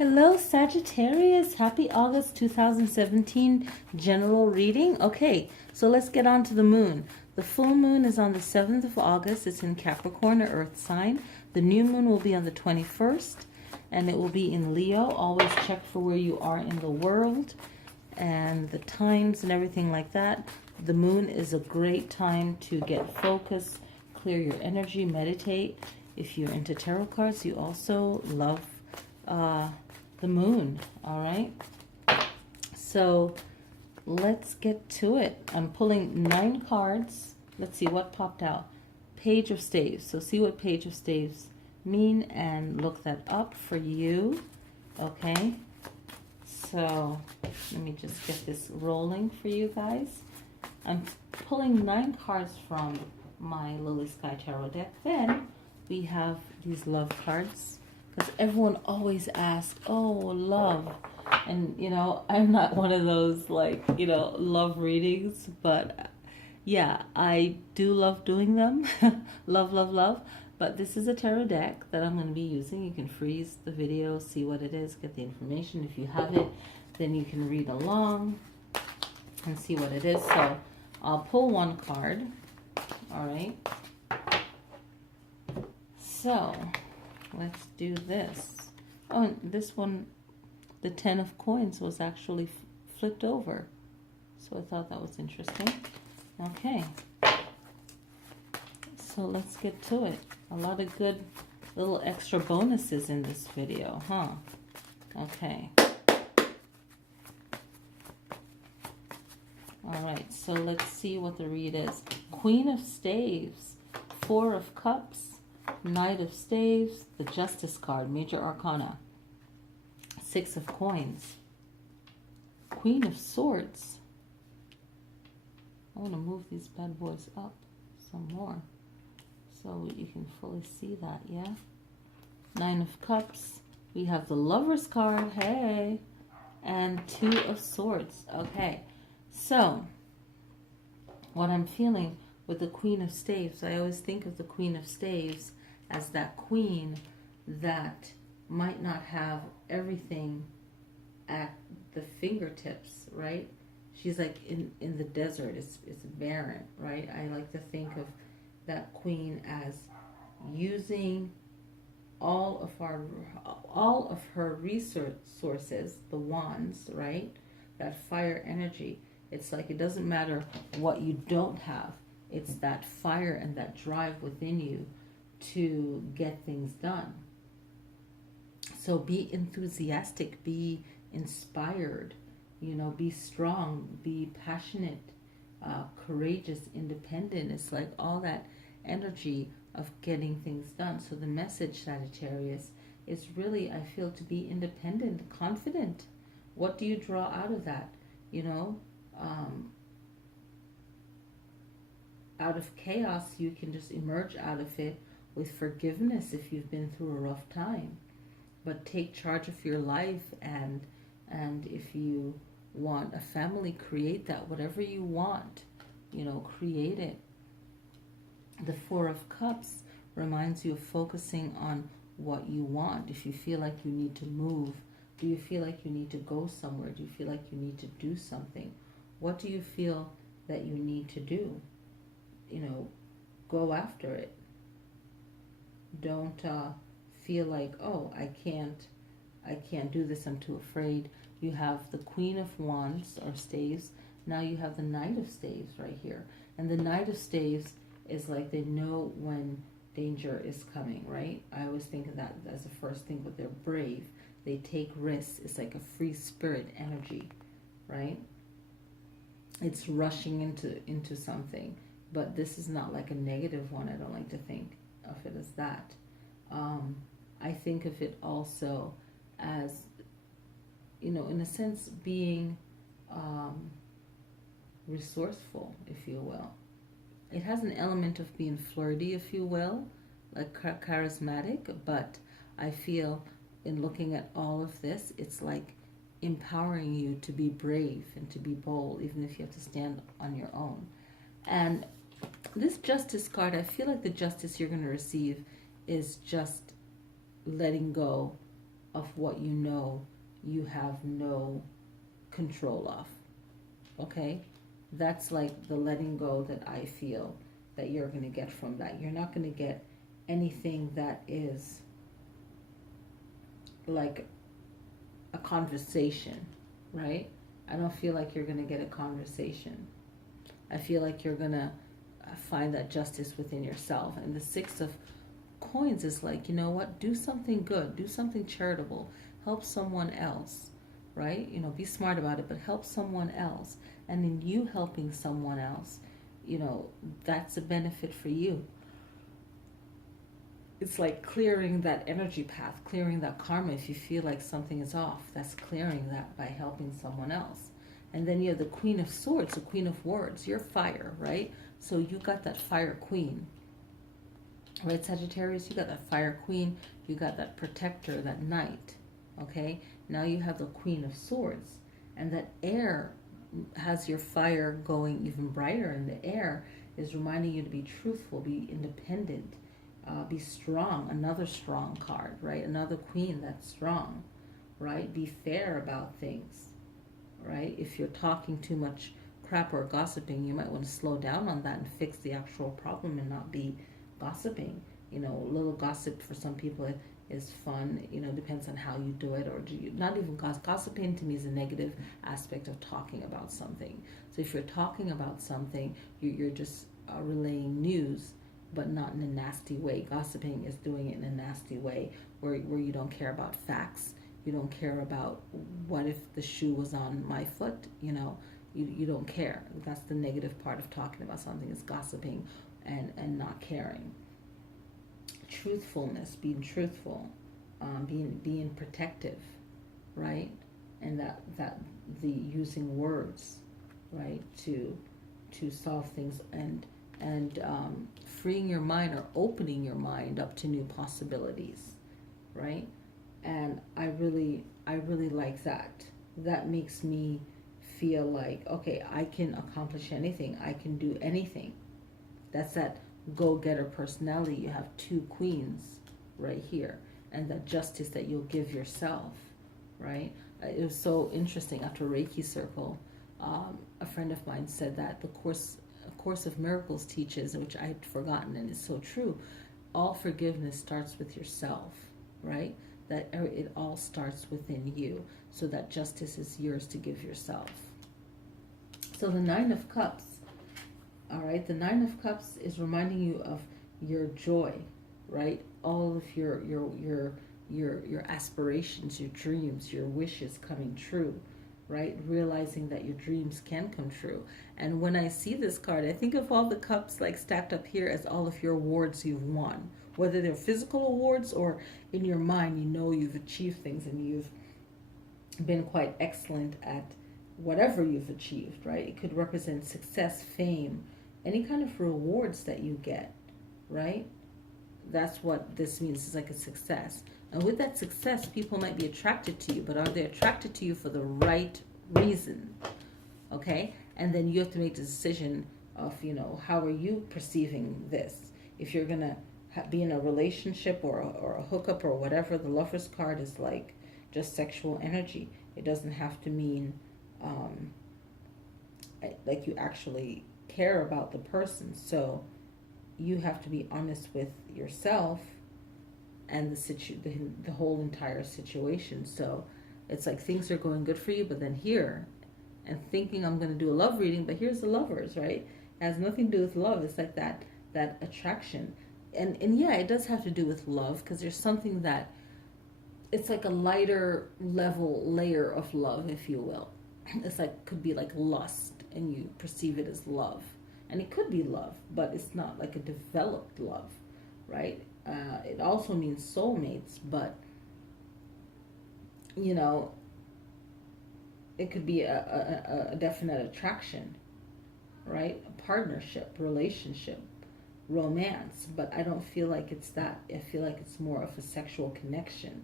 Hello, Sagittarius. Happy August 2017 general reading. Okay, so let's get on to the moon. The full moon is on the 7th of August. It's in Capricorn, or Earth sign. The new moon will be on the 21st, and it will be in Leo. Always check for where you are in the world and the times and everything like that. The moon is a great time to get focused, clear your energy, meditate. If you're into tarot cards, you also love the moon. All right, so let's get to it. I'm pulling 9 cards. Let's see what popped out. Page of Staves. So see what Page of Staves mean and look that up for you. Okay, so let me just get this rolling for you guys. I'm pulling 9 cards from my Lilly Sky Tarot deck. Then we have these love cards, because everyone always asks, oh, love. And, you know, I'm not one of those, like, you know, love readings. But, yeah, I do love doing them. Love, love, love. But this is a tarot deck that I'm going to be using. You can freeze the video, see what it is, get the information. If you have it, then you can read along and see what it is. So I'll pull 1 card. All right. So let's do this. Oh, and this one, the 10 of coins was actually flipped over. So I thought that was interesting. Okay. So let's get to it. A lot of good little extra bonuses in this video, huh? Okay. All right, so let's see what the read is. Queen of Staves, 4 of Cups, Knight of Staves, the Justice card, Major Arcana, 6 of Coins, Queen of Swords. I want to move these bad boys up some more so you can fully see that, yeah? 9 of Cups. We have the Lover's card, hey, and 2 of Swords. Okay, so what I'm feeling with the Queen of Staves, I always think of the Queen of Staves as that queen that might not have everything at the fingertips, right? She's like in the desert. It's barren, right? I like to think of that queen as using all of her resources, the wands, right? That fire energy. It's like it doesn't matter what you don't have. It's that fire and that drive within you to get things done. So be enthusiastic, be inspired, you know, be strong, be passionate, courageous, independent. It's like all that energy of getting things done. So the message, Sagittarius, is really, I feel, to be independent, confident. What do you draw out of that? You know, out of chaos, you can just emerge out of it with forgiveness if you've been through a rough time. But take charge of your life, and if you want a family, create that. Whatever you want, you know, create it. The 4 of Cups reminds you of focusing on what you want. If you feel like you need to move, do you feel like you need to go somewhere? Do you feel like you need to do something? What do you feel that you need to do? You know, go after it. Don't feel like, oh, I can't do this, I'm too afraid. You have the Queen of Wands or Staves. Now you have the Knight of Staves right here. And the Knight of Staves is like they know when danger is coming, right? I always think of that as the first thing, but they're brave. They take risks. It's like a free spirit energy, right? It's rushing into something. But this is not like a negative one. I don't like to think of it as that. I think of it also as, you know, in a sense, being resourceful, if you will. It has an element of being flirty, if you will, like charismatic, but I feel in looking at all of this, it's like empowering you to be brave and to be bold, even if you have to stand on your own. And this Justice card, I feel like the justice you're going to receive is just letting go of what you have no control of. Okay? That's like the letting go that I feel that you're going to get from that. You're not going to get anything that is like a conversation, right? I don't feel like you're going to get a conversation. I feel like you're going to find that justice within yourself. And the Six of Coins is like, you know what? Do something good. Do something charitable. Help someone else, right? You know, be smart about it, but help someone else. And in you helping someone else, you know, that's a benefit for you. It's like clearing that energy path, clearing that karma. If you feel like something is off, that's clearing that by helping someone else. And then you have the Queen of Swords, the Queen of Words. You're fire, right? So you got that fire queen, right, Sagittarius? You got that fire queen. You got that protector, that knight, okay? Now you have the Queen of Swords. And that air has your fire going even brighter. And the air is reminding you to be truthful, be independent, be strong. Another strong card, right? Another queen that's strong, right? Be fair about things, right? If you're talking too much crap or gossiping, you might want to slow down on that and fix the actual problem and not be gossiping. You know, a little gossip for some people is fun. You know, depends on how you do it, or do you not even gossiping to me is a negative aspect of talking about something. So if you're talking about something, you're just relaying news, but not in a nasty way. Gossiping is doing it in a nasty way where you don't care about facts. You don't care about what if the shoe was on my foot, you know. You don't care. That's the negative part of talking about something, is gossiping and not caring. Truthfulness, being truthful, being protective, right? And that the using words, right, to solve things, and freeing your mind or opening your mind up to new possibilities, right? And I really like that. That makes me feel like, okay, I can accomplish anything. I can do anything. That's that go-getter personality. You have two queens right here, and that justice that you'll give yourself, right? It was so interesting. After Reiki Circle, a friend of mine said that the Course of Miracles teaches, which I had forgotten, and it's so true, all forgiveness starts with yourself, right? That it all starts within you, so that justice is yours to give yourself. So the Nine of Cups, all right, the Nine of Cups is reminding you of your joy, right? All of your aspirations, your dreams, your wishes coming true, right? Realizing that your dreams can come true. And when I see this card, I think of all the cups like stacked up here as all of your awards you've won, whether they're physical awards or in your mind, you know you've achieved things and you've been quite excellent at whatever you've achieved, right? It could represent success, fame, any kind of rewards that you get, right? That's what this means. It's like a success. And with that success, people might be attracted to you, but are they attracted to you for the right reason? Okay? And then you have to make the decision of, you know, how are you perceiving this? If you're going to be in a relationship or a hookup or whatever, the Lover's card is like just sexual energy. It doesn't have to mean like you actually care about the person. So you have to be honest with yourself and the whole entire situation. So it's like things are going good for you, but then here, and thinking I'm going to do a love reading, but here's the Lovers, right? It has nothing to do with love. It's like that attraction. And yeah, it does have to do with love, because there's something that, it's like a lighter layer of love, if you will. It's like, could be like lust, and you perceive it as love. And it could be love, but it's not like a developed love, right? It also means soulmates, but, you know, it could be a definite attraction, right? A partnership, relationship, romance, but I don't feel like it's that. I feel like it's more of a sexual connection,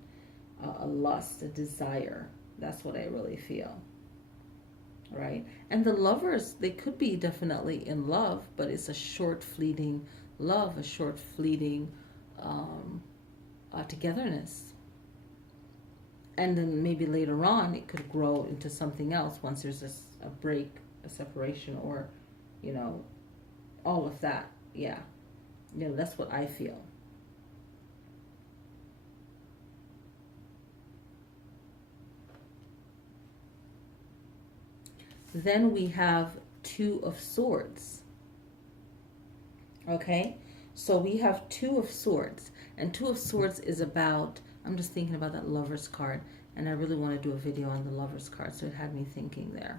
a lust, a desire. That's what I really feel. Right? And the Lovers, they could be definitely in love, but it's a short, fleeting love, a short, fleeting togetherness. And then maybe later on it could grow into something else once there's a break, a separation, or, you know, all of that. Yeah. You know, that's what I feel. Then we have Two of Swords. Okay? So we have Two of Swords. And Two of Swords is about, I'm just thinking about that Lover's card. And I really want to do a video on the Lover's card. So it had me thinking there.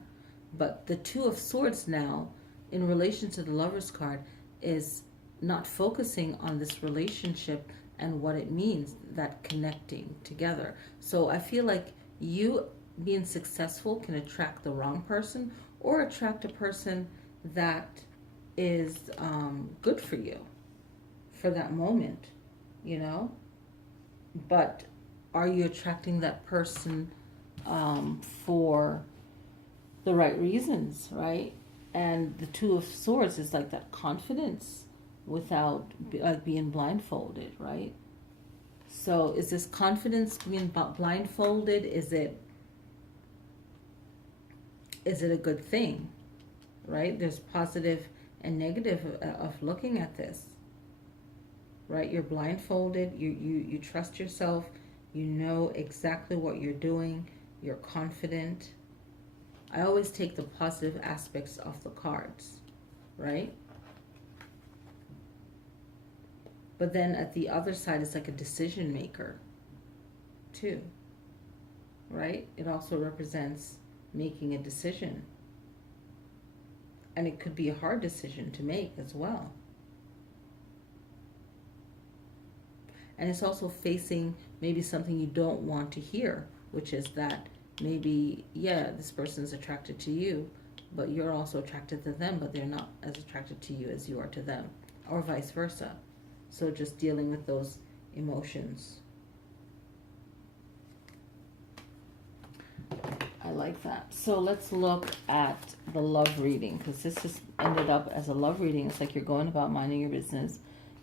But the Two of Swords now, in relation to the Lover's card, is not focusing on this relationship and what it means, that connecting together. So I feel like you being successful can attract the wrong person or attract a person that is good for you for that moment, you know. But are you attracting that person for the right reasons, right? And the Two of Swords is like that confidence without like being blindfolded, right? So is this confidence being blindfolded? Is it a good thing, right? There's positive and negative of looking at this, right? You're blindfolded. You trust yourself. You know exactly what you're doing. You're confident. I always take the positive aspects of the cards, right? But then at the other side, it's like a decision maker, too, right? It also represents making a decision. And it could be a hard decision to make as well. And it's also facing maybe something you don't want to hear, which is that maybe, yeah, this person is attracted to you, but you're also attracted to them, but they're not as attracted to you as you are to them, or vice versa. So just dealing with those emotions. I like that. So let's look at the love reading, because this has ended up as a love reading. It's like you're going about minding your business,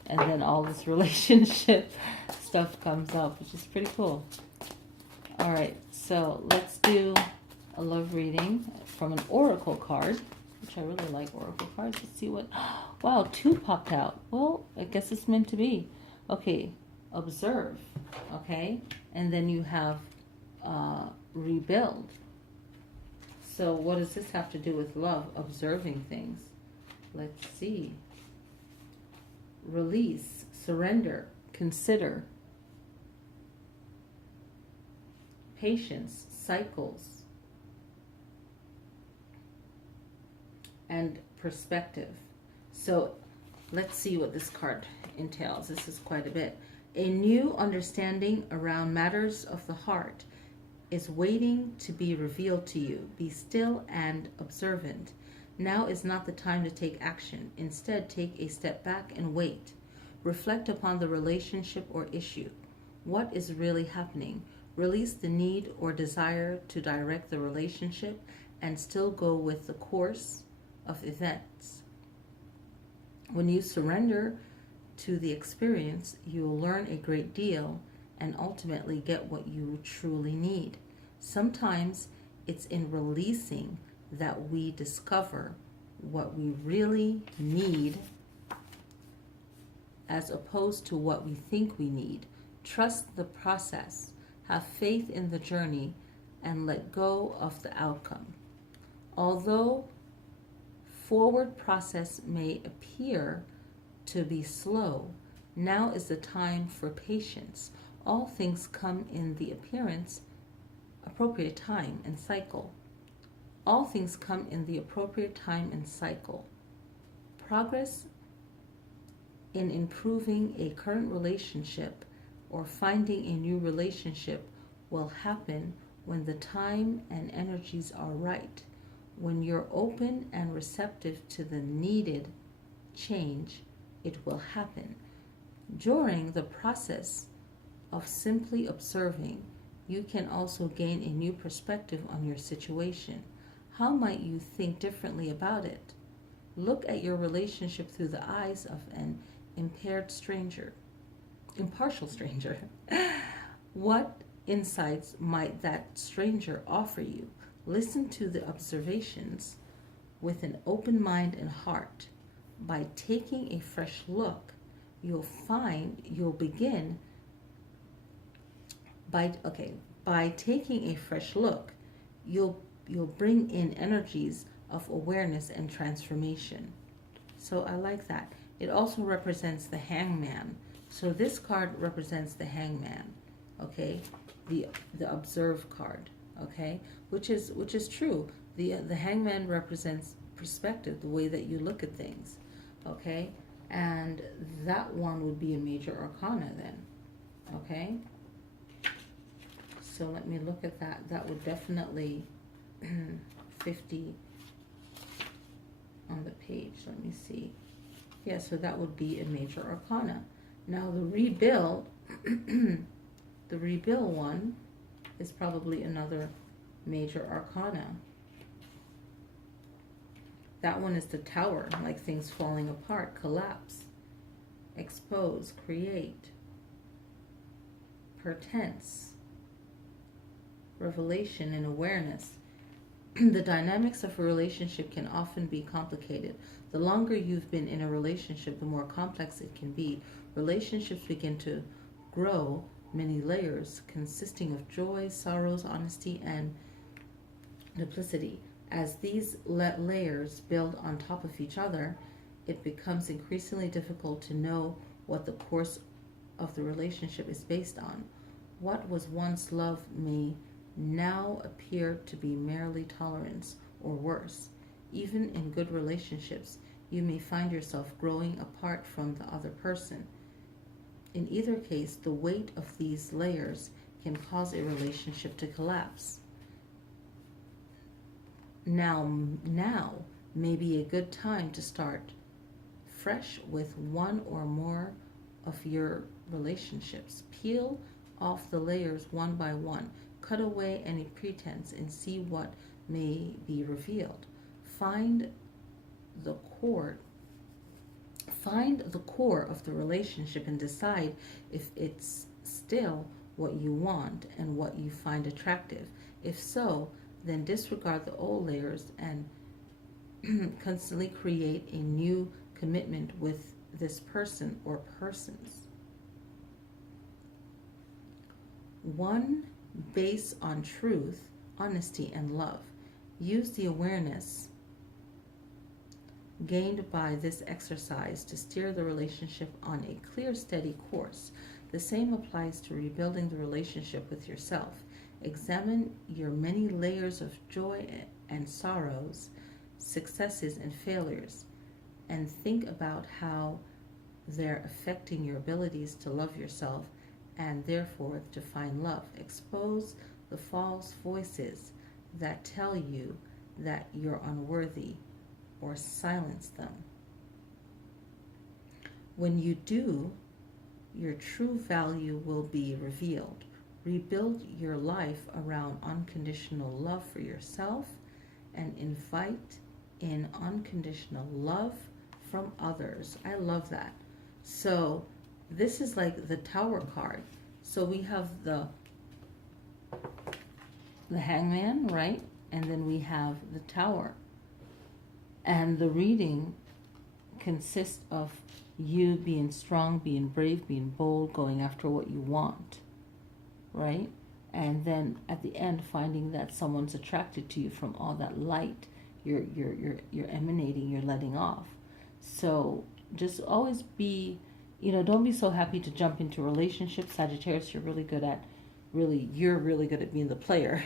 and then all this relationship stuff comes up, which is pretty cool. All right, so let's do a love reading from an oracle card, which I really like oracle cards. Let's see what... Wow, 2 popped out. Well, I guess it's meant to be. Okay, observe. Okay, and then you have rebuild. So what does this have to do with love? Observing things. Let's see. Release, surrender, consider. Patience, cycles, and perspective. So let's see what this card entails. This is quite a bit. A new understanding around matters of the heart is waiting to be revealed to you. Be still and observant. Now is not the time to take action. Instead, take a step back and wait. Reflect upon the relationship or issue. What is really happening? Release the need or desire to direct the relationship and still go with the course of events. When you surrender to the experience, you will learn a great deal and ultimately get what you truly need. Sometimes it's in releasing that we discover what we really need as opposed to what we think we need. Trust the process. Have faith in the journey and let go of the outcome. Although forward process may appear to be slow, now is the time for patience. All things come in the appropriate time and cycle. All things come in the appropriate time and cycle. Progress in improving a current relationship or finding a new relationship will happen when the time and energies are right. When you're open and receptive to the needed change, it will happen. During the process of simply observing, you can also gain a new perspective on your situation. How might you think differently about it? Look at your relationship through the eyes of an impartial stranger. What insights might that stranger offer you? Listen to the observations with an open mind and heart. By taking a fresh look, you'll begin by taking a fresh look, you'll bring in energies of awareness and transformation. So I like that. It also represents the hangman. So this card represents the hangman, okay? The observe card, okay? Which is true. The hangman represents perspective, the way that you look at things, okay? And that one would be a major arcana then, okay? So let me look at that. That would definitely 50 on the page. Let me see. Yeah, so that would be a major arcana. Now the rebuild, the rebuild one is probably another major arcana. That one is the tower, like things falling apart, collapse, expose, create, portents, revelation, and awareness. The dynamics of a relationship can often be complicated. The longer you've been in a relationship, the more complex it can be. Relationships begin to grow many layers consisting of joy, sorrows, honesty, and duplicity. As these layers build on top of each other, it becomes increasingly difficult to know what the course of the relationship is based on. What was once love may now appear to be merely tolerance, or worse. Even in good relationships, you may find yourself growing apart from the other person. In either case, the weight of these layers can cause a relationship to collapse. Now may be a good time to start fresh with one or more of your relationships. Peel off the layers one by one. Cut away any pretense and see what may be revealed. Find the core of the relationship and decide if it's still what you want and what you find attractive. If so, then disregard the old layers and constantly create a new commitment with this person or persons. One based on truth, honesty, and love. Use the awareness gained by this exercise to steer the relationship on a clear, steady course. The same applies to rebuilding the relationship with yourself. Examine your many layers of joy and sorrows, successes and failures, and think about how they're affecting your abilities to love yourself and therefore to find love. Expose the false voices that tell you that you're unworthy, or silence them. When you do, your true value will be revealed. Rebuild your life around unconditional love for yourself and invite in unconditional love from others. I love that. So this is like the Tower card. So we have the Hangman, right? And then we have the Tower. And the reading consists of you being strong, being brave, being bold, going after what you want, right? And then at the end, finding that someone's attracted to you from all that light you're emanating, you're letting off. So just always be, don't be so happy to jump into relationships. Sagittarius, you're really good at being the player,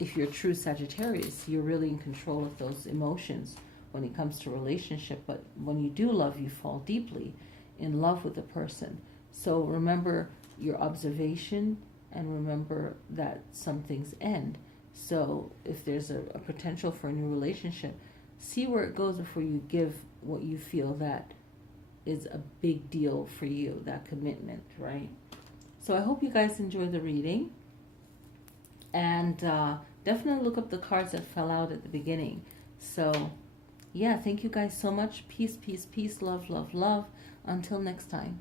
If you're a true Sagittarius, you're really in control of those emotions when it comes to relationship. But when you do love, you fall deeply in love with the person. So remember your observation and remember that some things end. So if there's a potential for a new relationship, see where it goes before you give what you feel that is a big deal for you, that commitment, right? So I hope you guys enjoy the reading. And definitely look up the cards that fell out at the beginning. So yeah, thank you guys so much. Peace, peace, peace, love, love, love. Until next time.